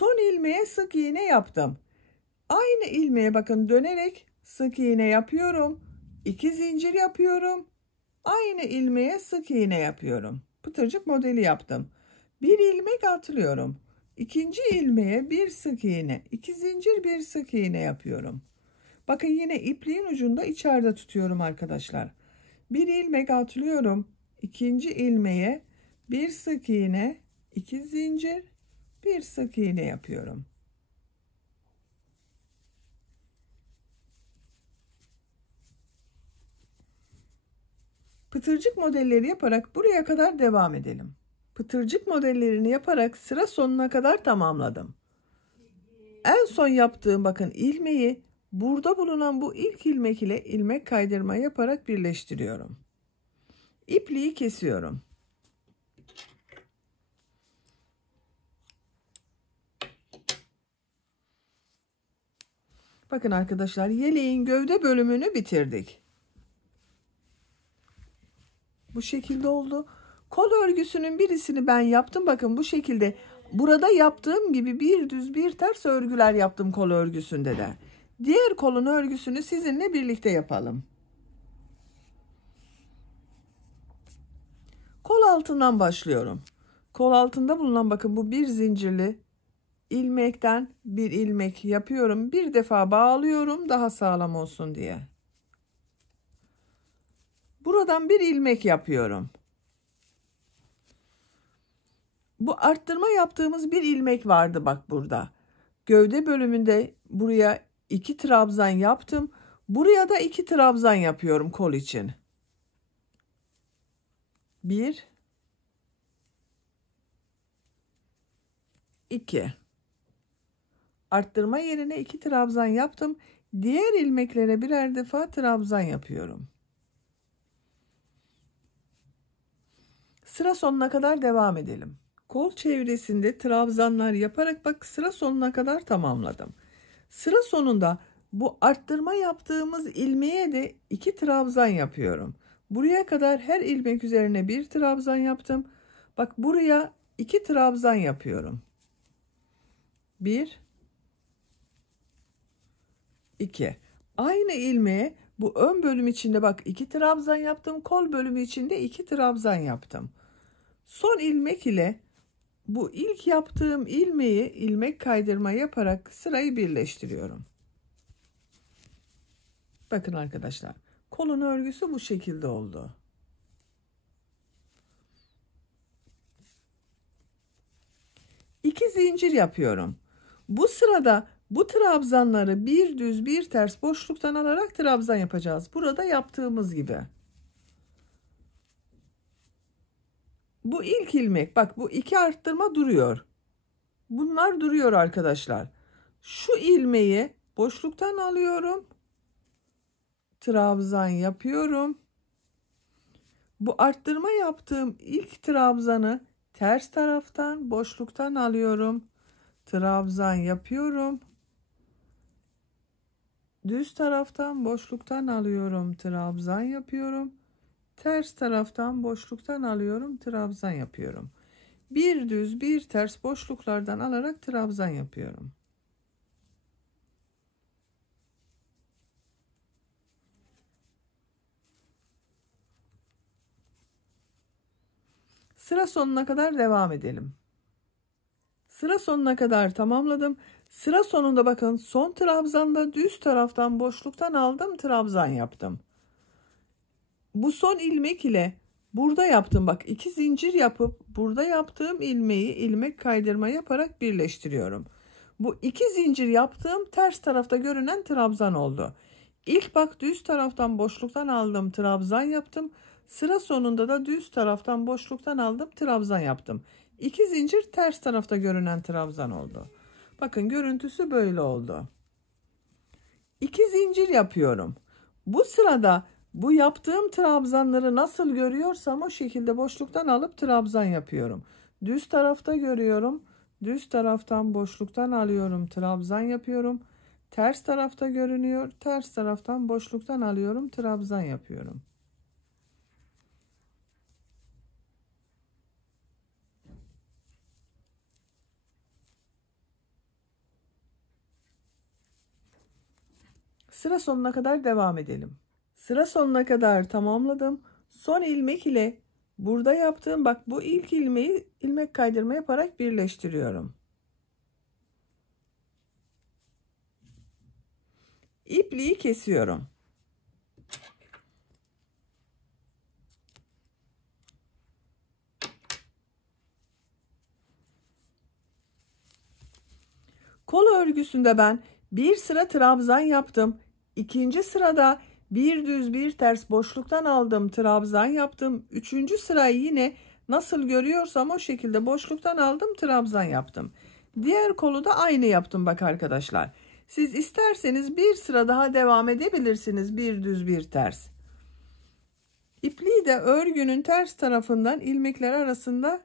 Son ilmeğe sık iğne yaptım. Aynı ilmeğe bakın dönerek sık iğne yapıyorum. 2 zincir yapıyorum. Aynı ilmeğe sık iğne yapıyorum. Pıtırcık modeli yaptım. Bir ilmek atlıyorum. İkinci ilmeğe bir sık iğne, 2 zincir, bir sık iğne yapıyorum. Bakın yine ipliğin ucunda içeride tutuyorum arkadaşlar. Bir ilmek atlıyorum. İkinci ilmeğe bir sık iğne, 2 zincir, bir sık iğne yapıyorum. Pıtırcık modelleri yaparak buraya kadar devam edelim. Pıtırcık modellerini yaparak sıra sonuna kadar tamamladım. En son yaptığım bakın ilmeği burada bulunan bu ilk ilmek ile ilmek kaydırma yaparak birleştiriyorum. İpliği kesiyorum. Bakın arkadaşlar yeleğin gövde bölümünü bitirdik. Bu şekilde oldu. Kol örgüsünün birisini ben yaptım. Bakın bu şekilde burada yaptığım gibi bir düz bir ters örgüler yaptım kol örgüsünde de. Diğer kolun örgüsünü sizinle birlikte yapalım. Kol altından başlıyorum. Kol altında bulunan bakın bu bir zincirli ilmekten bir ilmek yapıyorum. Bir defa bağlıyorum daha sağlam olsun diye. Buradan bir ilmek yapıyorum. Bu arttırma yaptığımız bir ilmek vardı bak burada. Gövde bölümünde buraya 2 trabzan yaptım. Buraya da 2 trabzan yapıyorum kol için. 1 2 arttırma yerine 2 trabzan yaptım. Diğer ilmeklere birer defa trabzan yapıyorum. Sıra sonuna kadar devam edelim. Kol çevresinde trabzanlar yaparak bak sıra sonuna kadar tamamladım. Sıra sonunda bu arttırma yaptığımız ilmeğe de 2 trabzan yapıyorum. Buraya kadar her ilmek üzerine bir trabzan yaptım. Bak buraya 2 trabzan yapıyorum. 1 2 aynı ilmeğe bu ön bölüm içinde bak 2 trabzan yaptım. Kol bölümü içinde 2 trabzan yaptım. Son ilmek ile bu ilk yaptığım ilmeği ilmek kaydırma yaparak sırayı birleştiriyorum. Bakın arkadaşlar kolun örgüsü bu şekilde oldu. İki zincir yapıyorum. Bu sırada bu trabzanları bir düz bir ters boşluktan alarak trabzan yapacağız. Burada yaptığımız gibi. Bu ilk ilmek bak bu iki arttırma duruyor. Bunlar duruyor arkadaşlar. Şu ilmeği boşluktan alıyorum. Trabzan yapıyorum. Bu arttırma yaptığım ilk trabzanı ters taraftan boşluktan alıyorum. Trabzan yapıyorum. Düz taraftan boşluktan alıyorum. Trabzan yapıyorum. Ters taraftan boşluktan alıyorum. Trabzan yapıyorum. Bir düz bir ters boşluklardan alarak trabzan yapıyorum. Sıra sonuna kadar devam edelim. Sıra sonuna kadar tamamladım. Sıra sonunda bakın son trabzanda düz taraftan boşluktan aldım, trabzan yaptım. Bu son ilmek ile burada yaptım, bak 2 zincir yapıp burada yaptığım ilmeği ilmek kaydırma yaparak birleştiriyorum. Bu 2 zincir yaptığım ters tarafta görünen trabzan oldu. İlk bak düz taraftan boşluktan aldım, trabzan yaptım. Sıra sonunda da düz taraftan boşluktan aldım, trabzan yaptım. 2 zincir ters tarafta görünen trabzan oldu. Bakın görüntüsü böyle oldu. 2 zincir yapıyorum. Bu sırada bu yaptığım trabzanları nasıl görüyorsam o şekilde boşluktan alıp trabzan yapıyorum. Düz tarafta görüyorum. Düz taraftan boşluktan alıyorum, trabzan yapıyorum. Ters tarafta görünüyor. Ters taraftan boşluktan alıyorum, trabzan yapıyorum. Sıra sonuna kadar devam edelim. Sıra sonuna kadar tamamladım. Son ilmek ile burada yaptığım, bak bu ilk ilmeği ilmek kaydırma yaparak birleştiriyorum. İpliği kesiyorum. Kol örgüsünde ben bir sıra trabzan yaptım. İkinci sırada bir düz bir ters boşluktan aldım, trabzan yaptım. Üçüncü sırayı yine nasıl görüyorsam o şekilde boşluktan aldım, trabzan yaptım. Diğer kolu da aynı yaptım bak arkadaşlar. Siz isterseniz bir sıra daha devam edebilirsiniz, bir düz bir ters. İpliği de örgünün ters tarafından ilmekler arasında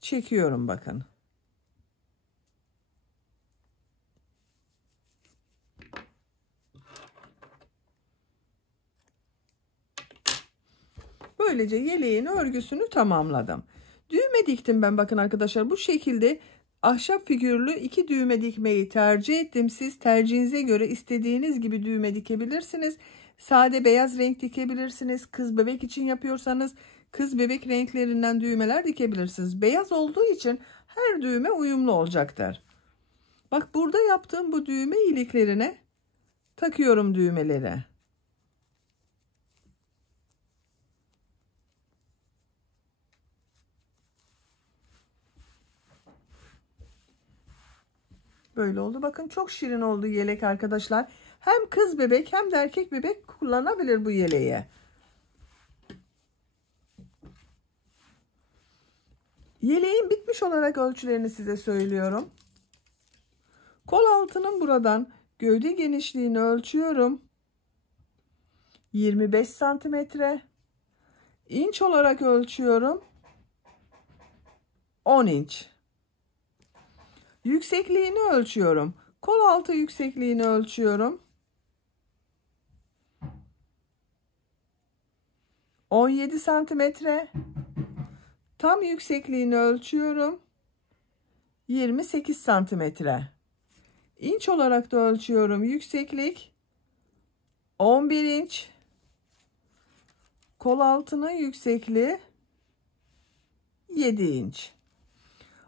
çekiyorum bakın. Böylece yeleğin örgüsünü tamamladım. Düğme diktim ben, bakın arkadaşlar bu şekilde ahşap figürlü 2 düğme dikmeyi tercih ettim. Siz tercihinize göre istediğiniz gibi düğme dikebilirsiniz. Sade beyaz renk dikebilirsiniz. Kız bebek için yapıyorsanız kız bebek renklerinden düğmeler dikebilirsiniz. Beyaz olduğu için her düğme uyumlu olacaktır. Bak burada yaptığım bu düğme iliklerine takıyorum düğmeleri. Böyle oldu. Bakın çok şirin oldu yelek arkadaşlar. Hem kız bebek hem de erkek bebek kullanabilir bu yeleği. Yeleğin bitmiş olarak ölçülerini size söylüyorum. Kol altının buradan gövde genişliğini ölçüyorum. 25 santimetre. İnç olarak ölçüyorum. 10 inç. Yüksekliğini ölçüyorum. Kol altı yüksekliğini ölçüyorum. 17 santimetre. Tam yüksekliğini ölçüyorum. 28 santimetre. İnç olarak da ölçüyorum. Yükseklik 11 inç. Kol altının yüksekliği 7 inç.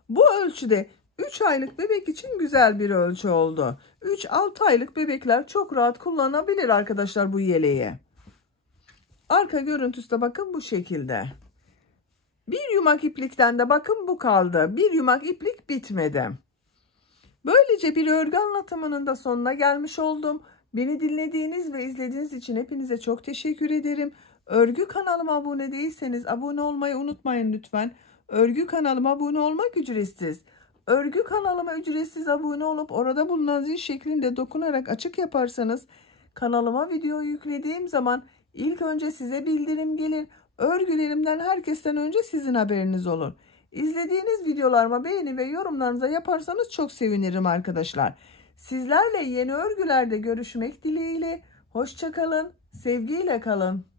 Bu ölçüde 3 aylık bebek için güzel bir ölçü oldu. 3-6 aylık bebekler çok rahat kullanabilir arkadaşlar bu yeleği. Arka görüntüsü de bakın bu şekilde. Bir yumak iplikten de bakın bu kaldı. Bir yumak iplik bitmedi. Böylece bir örgü anlatımının da sonuna gelmiş oldum. Beni dinlediğiniz ve izlediğiniz için hepinize çok teşekkür ederim. Örgü kanalıma abone değilseniz abone olmayı unutmayın lütfen. Örgü kanalıma abone olmak ücretsiz. Örgü kanalıma ücretsiz abone olup orada bulunan zil şeklinde dokunarak açık yaparsanız kanalıma video yüklediğim zaman ilk önce size bildirim gelir. Örgülerimden herkesten önce sizin haberiniz olur. İzlediğiniz videolarıma beğeni ve yorumlarınıza yaparsanız çok sevinirim arkadaşlar. Sizlerle yeni örgülerde görüşmek dileğiyle. Hoşça kalın, sevgiyle kalın.